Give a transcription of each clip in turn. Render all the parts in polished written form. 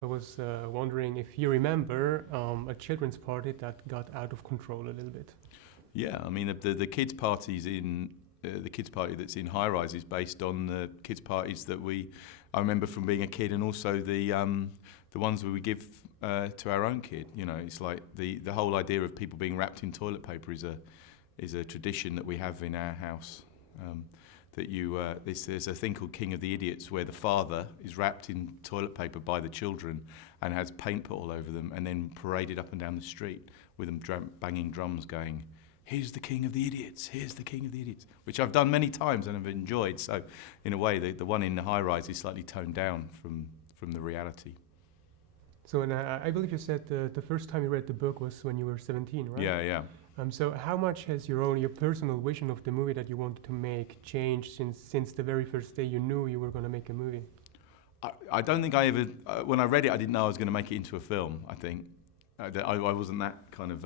I was wondering if you remember a children's party that got out of control a little bit. Yeah, I mean the kids parties in the kids party that's in High Rise is based on the kids parties that I remember from being a kid, and also the ones that we give to our own kid. You know, it's like the whole idea of people being wrapped in toilet paper is a tradition that we have in our house. There's a thing called King of the Idiots, where the father is wrapped in toilet paper by the children and has paint put all over them, and then paraded up and down the street with them banging drums, going, "Here's the King of the Idiots, here's the King of the Idiots," which I've done many times and have enjoyed. So, in a way, the one in the High Rise is slightly toned down from the reality. So, and I believe you said the first time you read the book was when you were 17, right? Yeah, yeah. So how much has your personal vision of the movie that you wanted to make changed since the very first day you knew you were going to make a movie? I don't think I ever, when I read it, I didn't know I was going to make it into a film, I think. I wasn't that kind of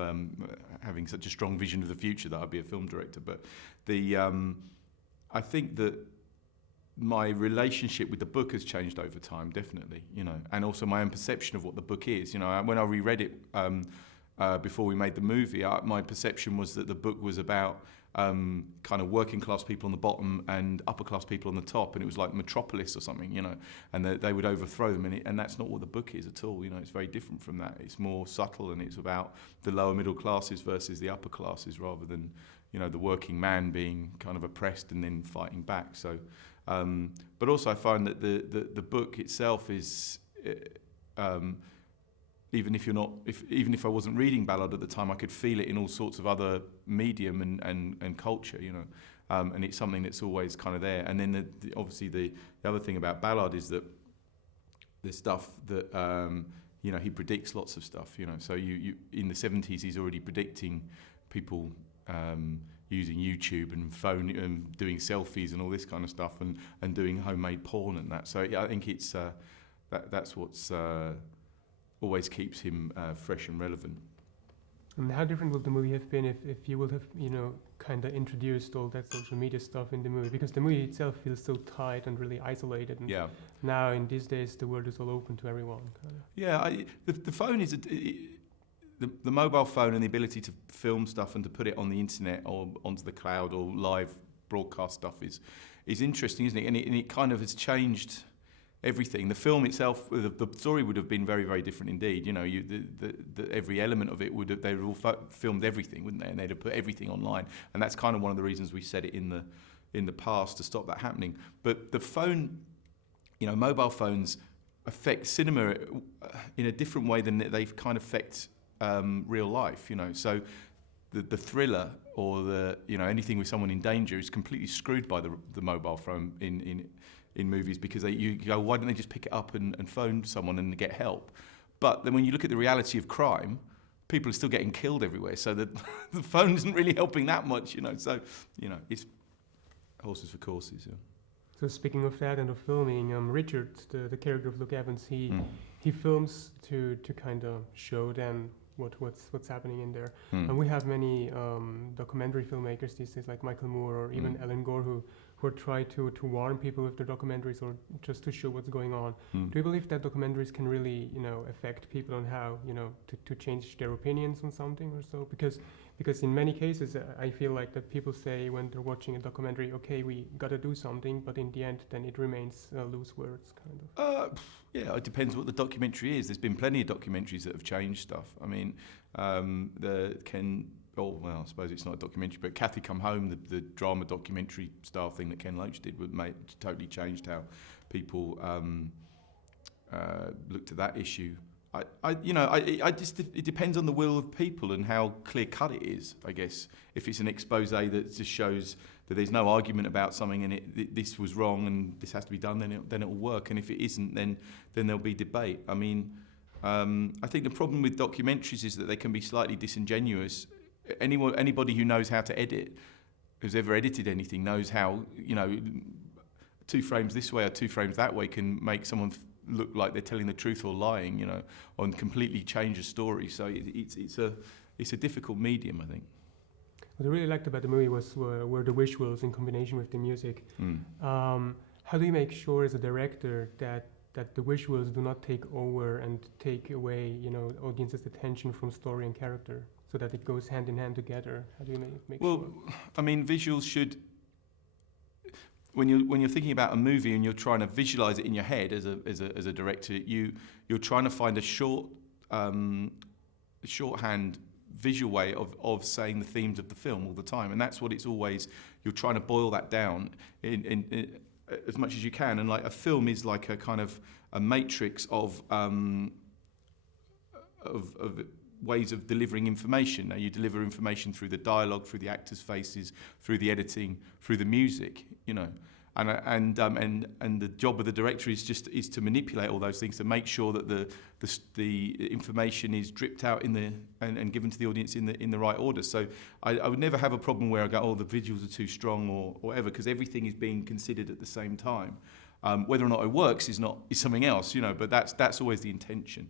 having such a strong vision of the future that I'd be a film director. But I think that my relationship with the book has changed over time, definitely, you know, and also my own perception of what the book is. You know, when I reread it before we made the movie, my perception was that the book was about kind of working class people on the bottom and upper class people on the top, and it was like Metropolis or something, you know, and they would overthrow them, and that's not what the book is at all. You know, it's very different from that. It's more subtle, and it's about the lower middle classes versus the upper classes, rather than, you know, the working man being kind of oppressed and then fighting back. So, but also I find that the book itself is. Even if I wasn't reading Ballad at the time, I could feel it in all sorts of other medium and culture, you know, and it's something that's always kind of there. And then obviously the other thing about Ballad is that the stuff that you know, he predicts lots of stuff, you know. So you in the 70s he's already predicting people using YouTube and phone and doing selfies and all this kind of stuff, and doing homemade porn and that. So yeah, I think it's that's what's always keeps him fresh and relevant. And how different would the movie have been if you would have, you know, kind of introduced all that social media stuff in the movie? Because the movie itself feels so tight and really isolated. And yeah. Now in these days, the world is all open to everyone. Kind of. Yeah, the phone is the mobile phone, and the ability to film stuff and to put it on the internet or onto the cloud or live broadcast stuff is interesting, isn't it? And it kind of has changed everything. The film itself, the story would have been very, very different indeed. You know, every element of it they'd all filmed everything, wouldn't they? And they'd have put everything online. And that's kind of one of the reasons we said it in the past, to stop that happening. But the phone, you know, mobile phones affect cinema in a different way than they kind of affect real life. You know, so the thriller or anything with someone in danger is completely screwed by the mobile phone in movies, because you go, why don't they just pick it up and phone someone and get help? But then when you look at the reality of crime, people are still getting killed everywhere, so the phone isn't really helping that much, you know. So, you know, it's horses for courses. Yeah. So speaking of that and of filming, Richard, the character of Luke Evans, he films to kind of show them what's happening in there. And we have many documentary filmmakers these days, like Michael Moore or even Alan Gore, who try to warn people with their documentaries or just to show what's going on. Do you believe that documentaries can really, you know, affect people on how, you know, to change their opinions on something or so? Because in many cases, I feel like that people say when they're watching a documentary, okay, we got to do something, but in the end, then it remains loose words, kind of. Yeah, it depends what the documentary is. There's been plenty of documentaries that have changed stuff. I mean, I suppose it's not a documentary, but Kathy Come Home, the drama documentary style thing that Ken Loach did, totally changed how people looked at that issue. It depends on the will of people and how clear cut it is, I guess. If it's an expose that just shows that there's no argument about something and this was wrong and this has to be done, then it will work. And if it isn't, then there'll be debate. I mean, I think the problem with documentaries is that they can be slightly disingenuous. Anybody who knows how to edit, who's ever edited anything, knows how, you know, 2 frames this way or 2 frames that way can make someone look like they're telling the truth or lying, you know, or completely change a story. So it's a difficult medium, I think. What I really liked about the movie were the visuals in combination with the music. How do you make sure as a director that that the visuals do not take over and take away, audience's attention from story and character, so that it goes hand in hand together. How do you make Well, sure? I mean, visuals should. When you're thinking about a movie and you're trying to visualize it in your head as a director, you're trying to find a shorthand visual way of saying the themes of the film all the time, and that's what it's always. You're trying to boil that down in as much as you can, and like a film is like a kind of a matrix of ways of delivering information. Now you deliver information through the dialogue, through the actors' faces, through the editing, through the music, and the job of the director is to manipulate all those things to make sure that the information is dripped out and given to the audience in the right order. So I would never have a problem where I go, oh, the visuals are too strong or whatever, because everything is being considered at the same time. Whether or not it works is something else, but that's always the intention.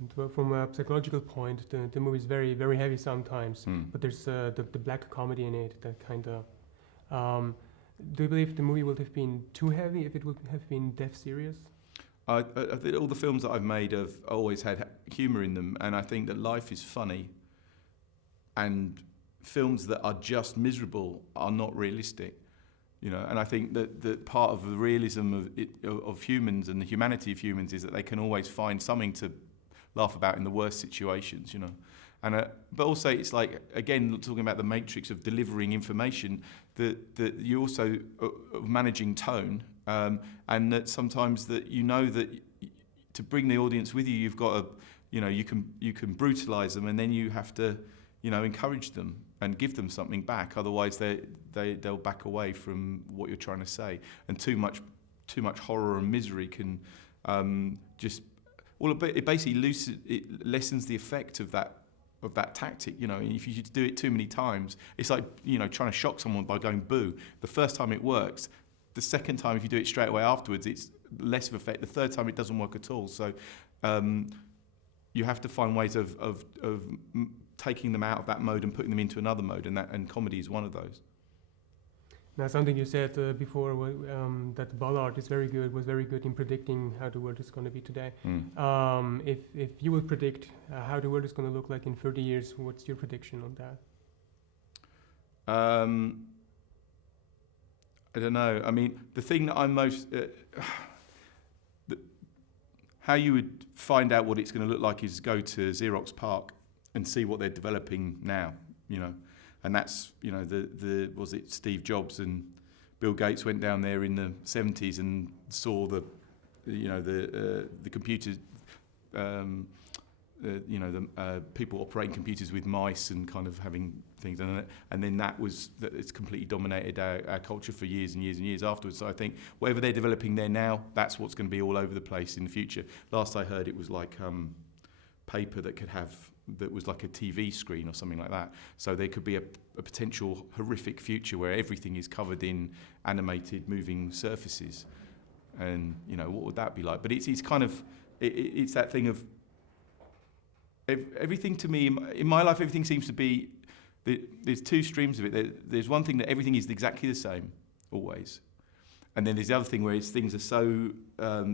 And from a psychological point, the movie is very, very heavy sometimes, but there's the black comedy in it that kind of... do you believe the movie would have been too heavy if it would have been death serious? I think all the films that I've made have always had humour in them, and I think that life is funny, and films that are just miserable are not realistic. And I think that part of the realism of humans and the humanity of humans is that they can always find something to laugh about in the worst situations, And but also it's like, again, talking about the matrix of delivering information, that you also of managing tone, and that sometimes that that to bring the audience with you, you've got to, you can brutalise them, and then you have to, encourage them and give them something back. Otherwise, they'll back away from what you're trying to say, and too much horror and misery can just. Well, it basically it lessens the effect of that tactic, If you do it too many times, it's like, trying to shock someone by going boo. The first time it works. The second time, if you do it straight away afterwards, it's less of effect. The third time, it doesn't work at all. So you have to find ways of taking them out of that mode and putting them into another mode, and comedy is one of those. Now, something you said before, that Ballard was very good in predicting how the world is going to be today. If you would predict how the world is going to look like in 30 years, what's your prediction on that? I don't know. I mean, the thing that I'm most... how you would find out what it's going to look like is go to Xerox PARC and see what they're developing now, And that's, was it Steve Jobs and Bill Gates went down there in the 70s and saw the computers, people operating computers with mice and kind of having things, and then it's completely dominated our culture for years and years and years afterwards. So I think whatever they're developing there now, that's what's going to be all over the place in the future. Last I heard, it was like paper that was like a TV screen or something like that. So there could be a potential horrific future where everything is covered in animated moving surfaces. And, what would that be like? But it's kind of, it's that thing of, everything to me, in my life, everything seems to be, there's two streams of it. There's one thing that everything is exactly the same, always. And then there's the other thing where things are so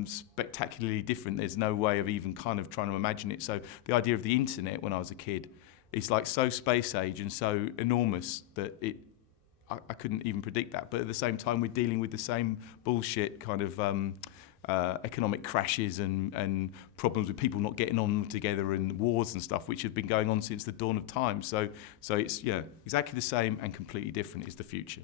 spectacularly different, there's no way of even kind of trying to imagine it. So the idea of the internet when I was a kid, it's like so space age and so enormous that I couldn't even predict that. But at the same time, we're dealing with the same bullshit kind of economic crashes and problems with people not getting on together and wars and stuff, which have been going on since the dawn of time. So it's exactly the same and completely different is the future.